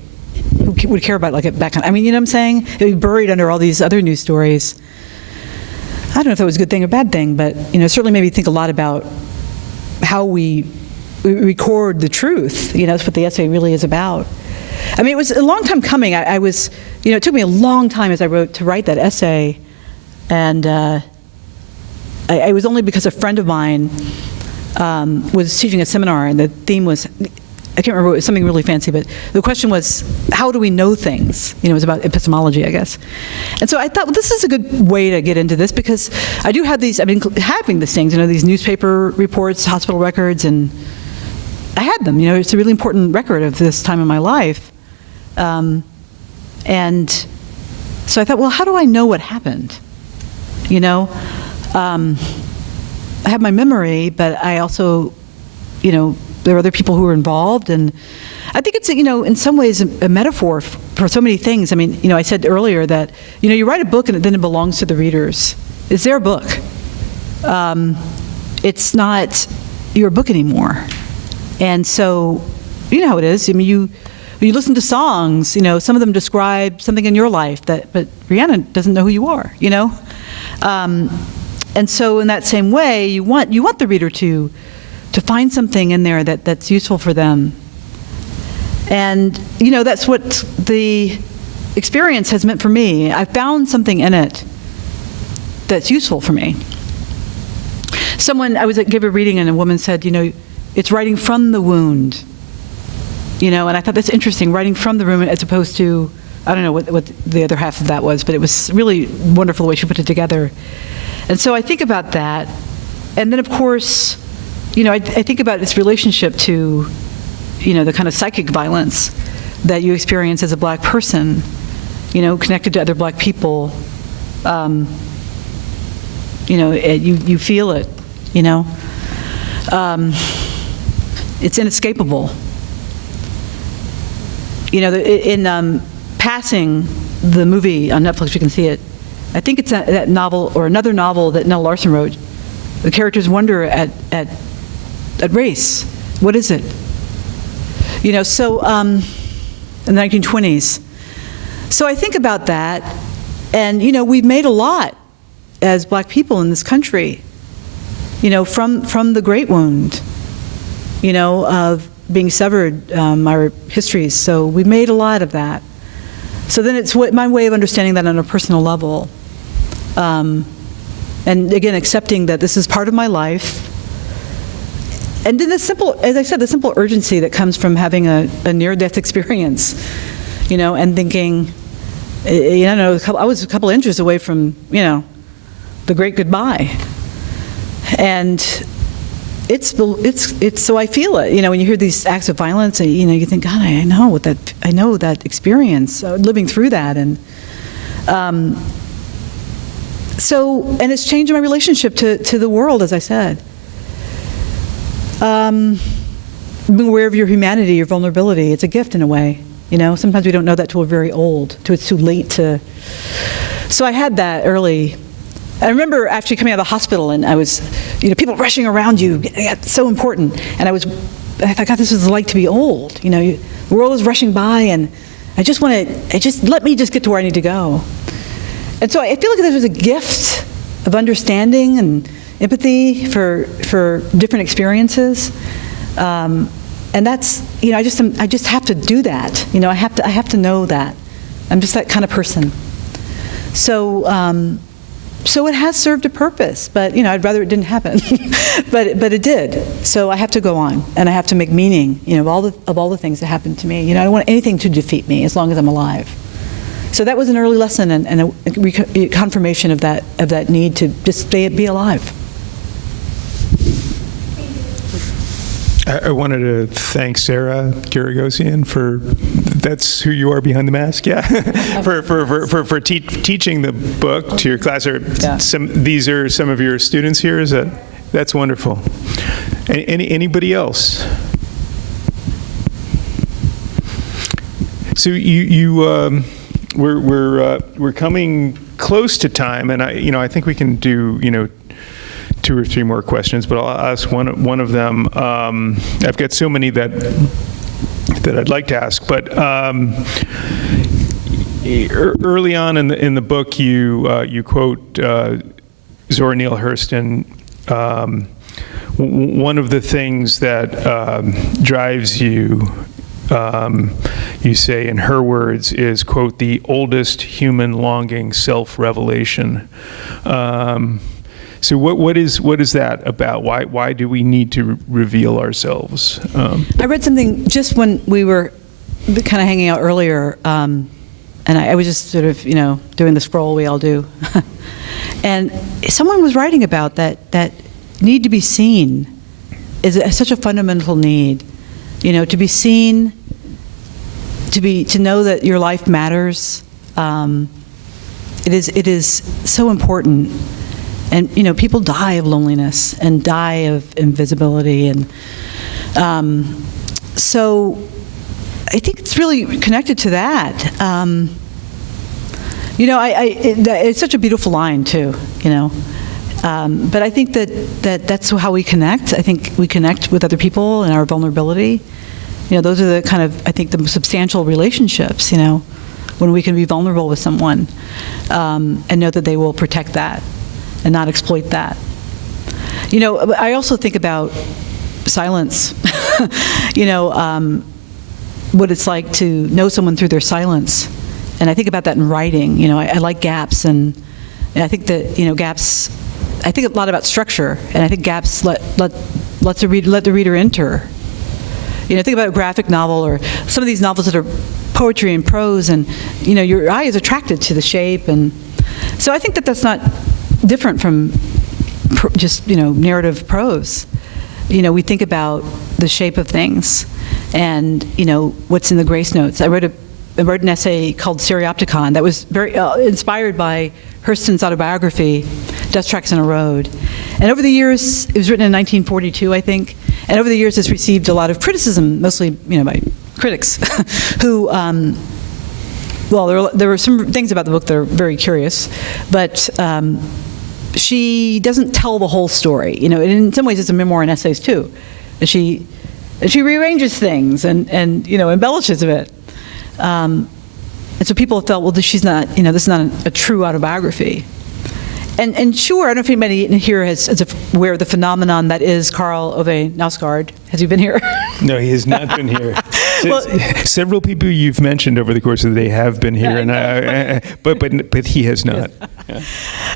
who would care about it back on? I mean, you know what I'm saying? It would be buried under all these other news stories. I don't know if that was a good thing or bad thing, but it certainly made me think a lot about how we record the truth. That's what the essay really is about. I mean, it was a long time coming. I was, it took me a long time as I wrote to write that essay, and I was only because a friend of mine was teaching a seminar, and the theme was, I can't remember, it was something really fancy, but the question was, how do we know things? It was about epistemology, I guess. And so I thought, well, this is a good way to get into this, because I do have these, I've been having these things, these newspaper reports, hospital records, and I had them. It's a really important record of this time in my life. And so I thought, well, how do I know what happened? I have my memory, but I also, there are other people who are involved, and I think it's, in some ways a metaphor for so many things. I mean, I said earlier that, you write a book and then it belongs to the readers. It's their book. It's not your book anymore. And so, you know how it is. I mean, you listen to songs, some of them describe something in your life but Rihanna doesn't know who you are, And so in that same way, you want the reader to find something in there that's useful for them. And, that's what the experience has meant for me. I found something in it that's useful for me. I gave a reading and a woman said, it's writing from the wound. And I thought that's interesting, writing from the room as opposed to, I don't know what the other half of that was, but it was really wonderful the way she put it together. And so I think about that. And then, of course, I think about its relationship to, the kind of psychic violence that you experience as a Black person, connected to other Black people. You feel it, It's inescapable. In Passing, the movie on Netflix, you can see it. I think it's that novel, or another novel that Nell Larson wrote. The characters wonder at race. What is it? So in the 1920s. So I think about that, and we've made a lot as Black people in this country. from the great wound, of being severed, our histories. So we made a lot of that. So then it's my way of understanding that on a personal level. And again, accepting that this is part of my life. And then as I said, the simple urgency that comes from having a near-death experience, and thinking, I was a couple inches away from, the great goodbye. And it's so I feel it, when you hear these acts of violence, you think, God, I know that experience, living through that. And and it's changed my relationship to the world, as I said. Being aware of your humanity, your vulnerability, it's a gift in a way. Sometimes we don't know that till we're very old, till it's too late to. So I had that early. I remember actually coming out of the hospital, and I was, people rushing around you. It's so important. And I thought, God, this is like to be old. The world is rushing by, and let me just get to where I need to go. And so I feel like there was a gift of understanding and empathy for different experiences. And that's, I just have to do that. I have to know that. I'm just that kind of person. So it has served a purpose, but I'd rather it didn't happen, but it did. So I have to go on, and I have to make meaning, of all the things that happened to me. I don't want anything to defeat me as long as I'm alive. So that was an early lesson and a confirmation of that need to just be alive. I wanted to thank Sarah Garagosian that's who you are behind the mask, yeah, for teaching the book to your class. These are some of your students here. That's wonderful. Anybody else? So we're coming close to time, and I think we can do 2 or 3 more questions, but I'll ask one of them. I've got so many that I'd like to ask, but early on in the book, you quote Zora Neale Hurston. One of the things that drives you, you say in her words, is, quote, the oldest human longing, self-revelation. So what is that about? Why do we need to reveal ourselves? I read something just when we were kind of hanging out earlier, and I was just sort of doing the scroll we all do, and someone was writing about that need to be seen is such a fundamental need, to be seen, to know that your life matters. It is so important. And people die of loneliness and die of invisibility, and so I think it's really connected to that. It's such a beautiful line too, but I think that's how we connect. I think we connect with other people and our vulnerability. Those are the kind of, I think, the substantial relationships. When we can be vulnerable with someone and know that they will protect that and not exploit that. I also think about silence. What it's like to know someone through their silence. And I think about that in writing. I like gaps, and I think that, gaps, I think a lot about structure, and I think gaps let the reader enter. Think about a graphic novel or some of these novels that are poetry and prose, and, your eye is attracted to the shape. And so I think that that's not different from just narrative prose. We think about the shape of things, and what's in the grace notes. I wrote an essay called Stereopticon that was very inspired by Hurston's autobiography, Dust Tracks on a Road. And over the years, it was written in 1942, I think. And over the years, it's received a lot of criticism, mostly by critics, who. Well, there were some things about the book that are very curious, but. She doesn't tell the whole story, and in some ways it's a memoir and essays too. She rearranges things and embellishes a bit. And so people felt, well, she's not, this is not a true autobiography. And sure, I don't know if anybody in here is aware of the phenomenon that is Karl Ove Knausgaard. Has he been here? No, he has not been here. Several people you've mentioned over the course of the day have been here, but he has not. Yeah.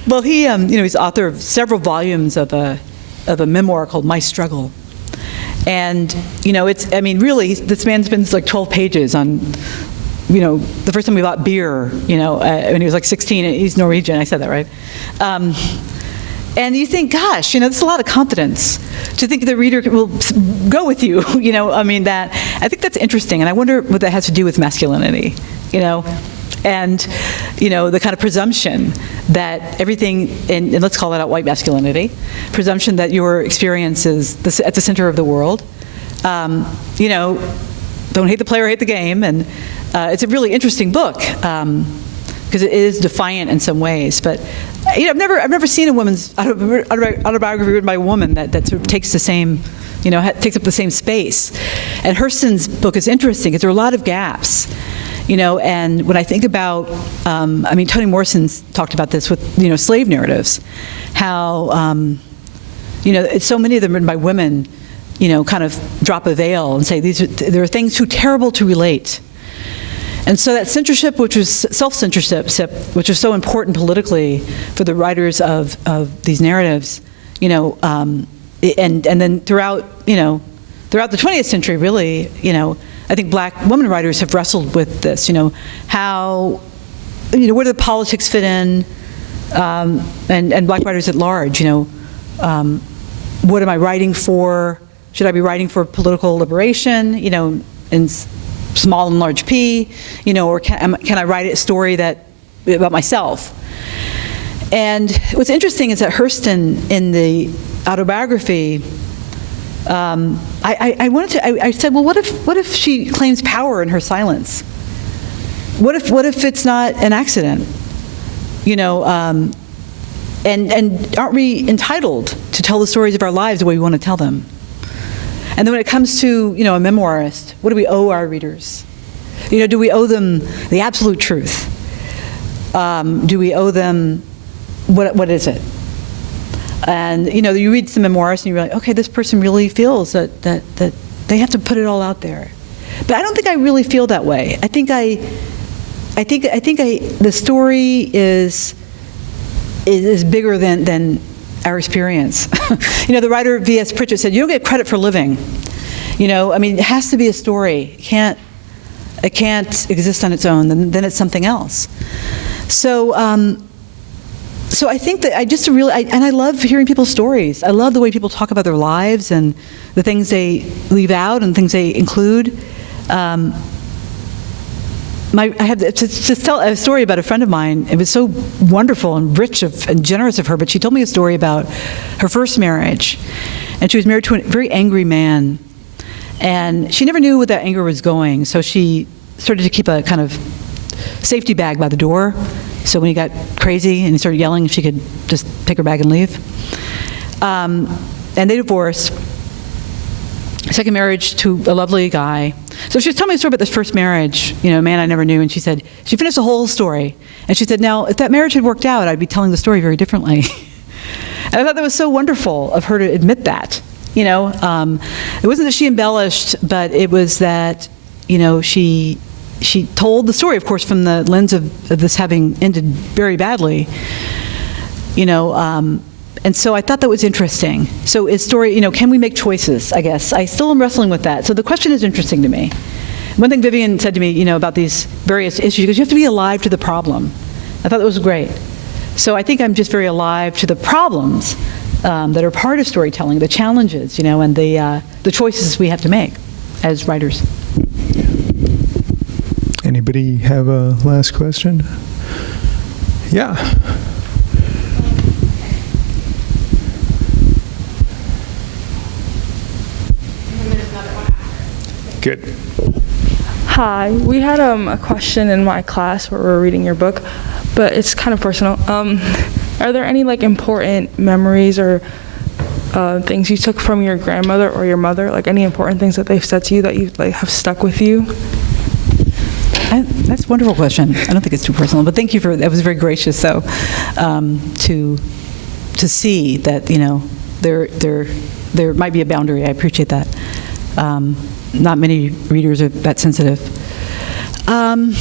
Well, he, he's author of several volumes of a memoir called My Struggle. And, really, this man spends like 12 pages on, the first time we bought beer, when he was like 16, he's Norwegian, I said that right. And you think, gosh, that's a lot of confidence to think the reader will go with you, I think that's interesting. And I wonder what that has to do with masculinity, and, the kind of presumption that everything, and let's call it out white masculinity, presumption that your experience is at the center of the world. Don't hate the player, hate the game. And it's a really interesting book because it is defiant in some ways. But I've never seen a woman's autobiography written by a woman that sort of takes the same, takes up the same space. And Hurston's book is interesting because there are a lot of gaps. And when I think about, Toni Morrison's talked about this with, slave narratives, how, it's so many of them written by women, kind of drop a veil and say there are things too terrible to relate. And so that censorship, which was self-censorship, which is so important politically for the writers of these narratives, and then throughout the 20th century, really, I think black women writers have wrestled with this, how, where do the politics fit in, and black writers at large, what am I writing for? Should I be writing for political liberation, in small and large P, or can I write a story about myself? And what's interesting is that Hurston, in the autobiography, I said, well, what if she claims power in her silence? What if it's not an accident? And aren't we entitled to tell the stories of our lives the way we want to tell them? And then when it comes to, a memoirist, what do we owe our readers? Do we owe them the absolute truth? Do we owe them, what is it? And, you read some memoirs and you're like, okay, this person really feels that they have to put it all out there. But I don't think I really feel that way. I think the story is bigger than our experience. The writer V.S. Pritchett said, you don't get credit for living. It has to be a story. It can't exist on its own, then it's something else. So I think that I love hearing people's stories. I love the way people talk about their lives and the things they leave out and things they include. I have to tell a story about a friend of mine. It was so wonderful and rich and generous of her, but she told me a story about her first marriage. And she was married to a very angry man. And she never knew where that anger was going, so she started to keep a kind of safety bag by the door. So when he got crazy and he started yelling, she could just take her bag and leave. And they divorced. Second marriage to a lovely guy. So she was telling me a story about this first marriage, a man I never knew, and she said, she finished the whole story. And she said, now, if that marriage had worked out, I'd be telling the story very differently. And I thought that was so wonderful of her to admit that. It wasn't that she embellished, but it was that, she told the story, of course, from the lens of this having ended very badly, and so I thought that was interesting. So is story, can we make choices, I guess? I still am wrestling with that. So the question is interesting to me. One thing Vivian said to me, about these various issues, because you have to be alive to the problem. I thought that was great. So I think I'm just very alive to the problems that are part of storytelling, the challenges, and the choices we have to make as writers. Anybody have a last question? Yeah. Good. Hi, we had a question in my class where we were reading your book, but it's kind of personal. Are there any important memories or things you took from your grandmother or your mother, any important things that they've said to you that you have stuck with you? That's a wonderful question. I don't think it's too personal, but thank you for that. Was very gracious, though, to see that there might be a boundary. I appreciate that. Not many readers are that sensitive. So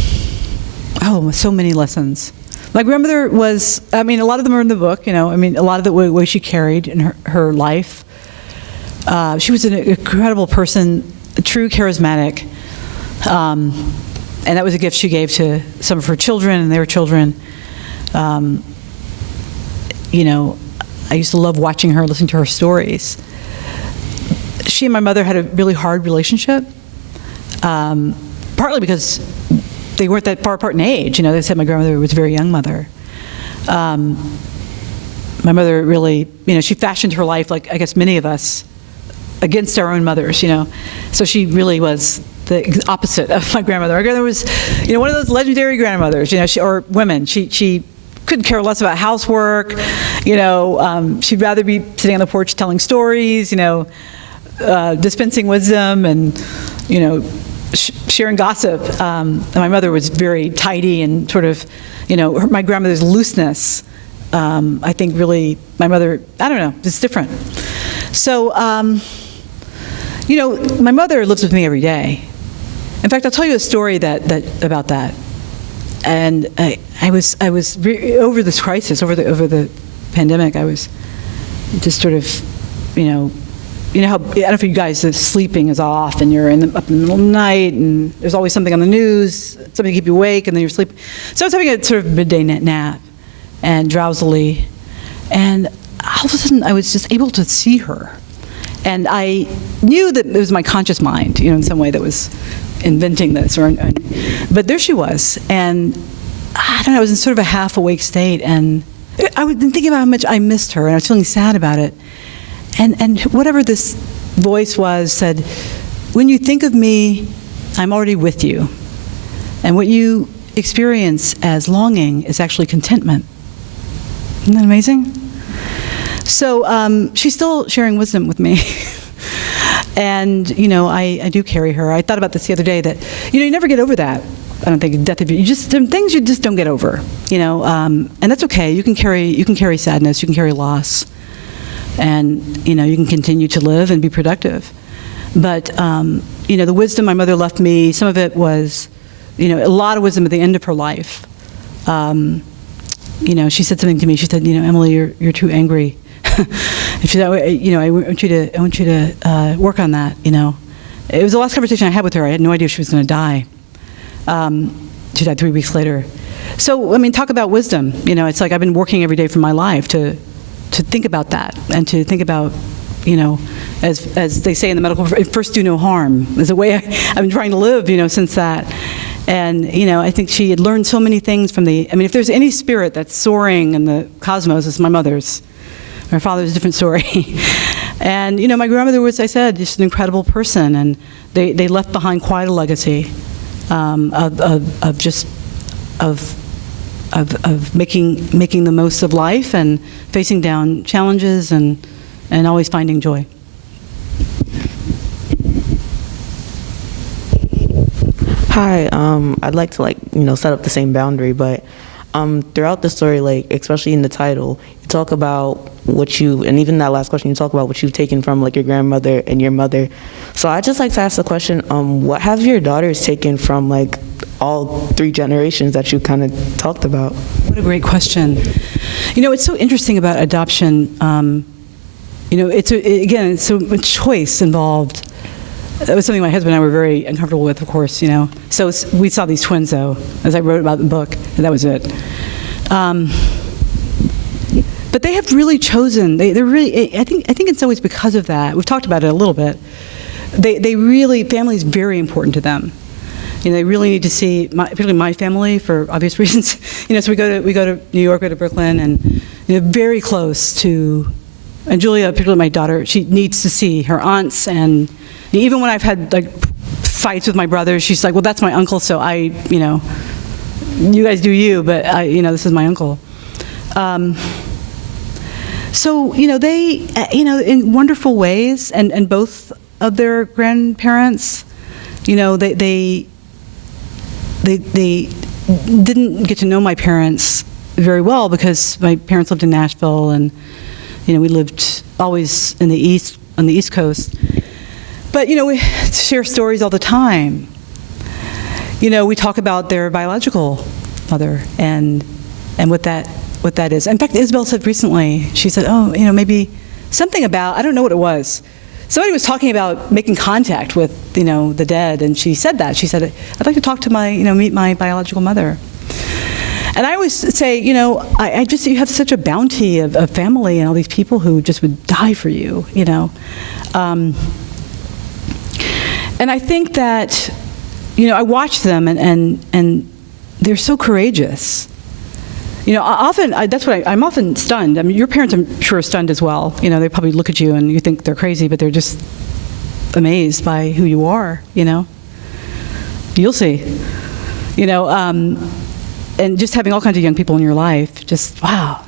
many lessons. My grandmother was, a lot of them are in the book, a lot of the way she carried in her life. She was an incredible person, true charismatic, and that was a gift she gave to some of her children and their children. I used to love watching her, listening to her stories. She and my mother had a really hard relationship, partly because they weren't that far apart in age. They said my grandmother was a very young mother. My mother really, she fashioned her life, like I guess many of us, against our own mothers, So she really was the opposite of my grandmother. My grandmother was, one of those legendary grandmothers, or women. She couldn't care less about housework, she'd rather be sitting on the porch telling stories, dispensing wisdom and, sharing gossip. And my mother was very tidy and sort of, my grandmother's looseness, I think really, my mother, I don't know, it's different. So, my mother lives with me every day. In fact, I'll tell you a story about that. And I was over this crisis, over the pandemic, I was just sort of, how, I don't know if you guys, the sleeping is off and you're up in the middle of the night and there's always something on the news, something to keep you awake, and then you're sleeping. So I was having a sort of midday nap and drowsily, and all of a sudden I was just able to see her. And I knew that it was my conscious mind, in some way that was inventing this. But there she was, and I don't know, I was in sort of a half-awake state, and I was thinking about how much I missed her, and I was feeling sad about it. And whatever this voice was said, when you think of me, I'm already with you. And what you experience as longing is actually contentment. Isn't that amazing? So she's still sharing wisdom with me. And, I do carry her. I thought about this the other day that, you never get over that. I don't think death of you. There are things you just don't get over, and that's okay. You can carry sadness, you can carry loss. And, you can continue to live and be productive. But, the wisdom my mother left me, some of it was, a lot of wisdom at the end of her life. She said something to me. She said, Emily, you're too angry. And she said, I want you to work on that, It was the last conversation I had with her. I had no idea she was going to die. She died 3 weeks later. So, talk about wisdom. It's like I've been working every day for my life to think about that and to think about, as they say in the medical, first do no harm. There's a way I've been trying to live, since that. And, I think she had learned so many things from if there's any spirit that's soaring in the cosmos, it's my mother's. My father's a different story. And, my grandmother was, I said, just an incredible person. And they left behind quite a legacy of making the most of life and facing down challenges and always finding joy. Hi, I'd like to set up the same boundary, but throughout the story, especially in the title, you talk about and even that last question, you talk about what you've taken from your grandmother and your mother. So I'd just like to ask the question, what have your daughters taken from all 3 generations that you kind of talked about? What a great question. It's so interesting about adoption. It's so much choice involved. That was something my husband and I were very uncomfortable with, of course, So we saw these twins, though, as I wrote about in the book, and that was it. But they have really chosen, they're really, I think it's always because of that. We've talked about it a little bit. They really, family is very important to them. They really need to see, particularly my family, for obvious reasons. So we go to New York, we go to Brooklyn, and very close to, and Julia, particularly my daughter, she needs to see her aunts, and even when I've had fights with my brothers, she's like, well, that's my uncle, so you guys do you, but this is my uncle. So, they, in wonderful ways, and both of their grandparents, they they didn't get to know my parents very well because my parents lived in Nashville, and we lived always on the East Coast. But we share stories all the time. We talk about their biological mother and what that is. In fact, Isabel said recently, she said, "Oh, maybe something about, I don't know what it was. Somebody was talking about making contact with, the dead, and she said that. She said, I'd like to talk to meet my biological mother." And I always say, I just, you have such a bounty of family and all these people who just would die for you, And I think that, I watch them and they're so courageous. I'm often stunned. I mean, your parents, I'm sure, are stunned as well. They probably look at you and you think they're crazy, but they're just amazed by who you are, You'll see. And just having all kinds of young people in your life, just wow,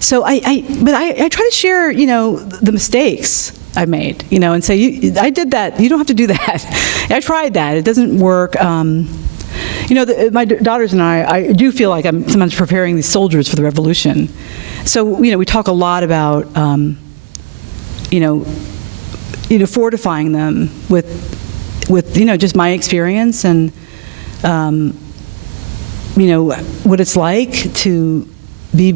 So I try to share, the mistakes I've made, and say, I did that. You don't have to do that. I tried that. It doesn't work. My daughters and I do feel like I'm sometimes preparing these soldiers for the revolution. So, we talk a lot about, fortifying them with just my experience and, what it's like to be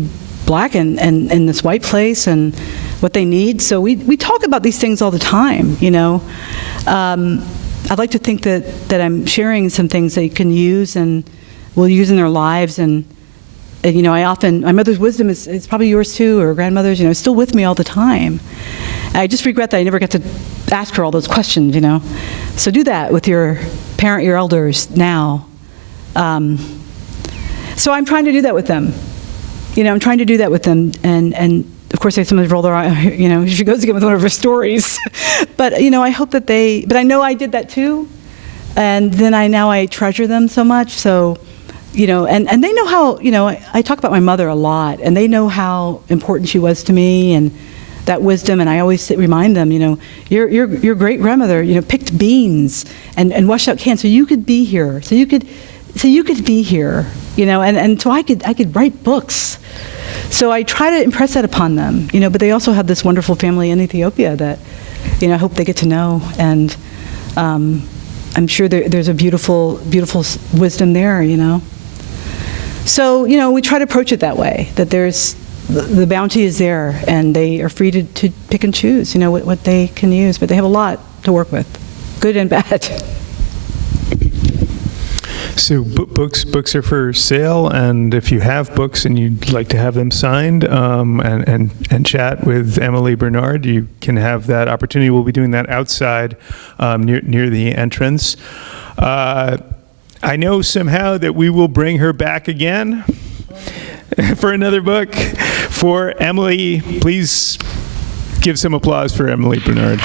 black and in this white place and what they need. So we talk about these things all the time, I'd like to think that I'm sharing some things they can use and will use in their lives. And my mother's wisdom is probably yours too, or grandmother's, it's still with me all the time. I just regret that I never got to ask her all those questions, So do that with your elders now. So I'm trying to do that with them. I'm trying to do that with them. And of course, they sometimes roll their eye, she goes again with one of her stories. But, I hope that but I know I did that too. And then I treasure them so much. So, and they know how, I talk about my mother a lot, and they know how important she was to me and that wisdom. And I always remind them, your great grandmother, picked beans and washed out cans so you could be here. So you could be here, and so I could write books. So I try to impress that upon them, but they also have this wonderful family in Ethiopia that, I hope they get to know. And I'm sure there's a beautiful, beautiful wisdom there, So, we try to approach it that way, that there's, the bounty is there, and they are free to pick and choose, what they can use. But they have a lot to work with, good and bad. So books are for sale, and if you have books and you'd like to have them signed and chat with Emily Bernard, you can have that opportunity. We'll be doing that outside near the entrance. I know somehow that we will bring her back again for another book. For Emily, please give some applause for Emily Bernard.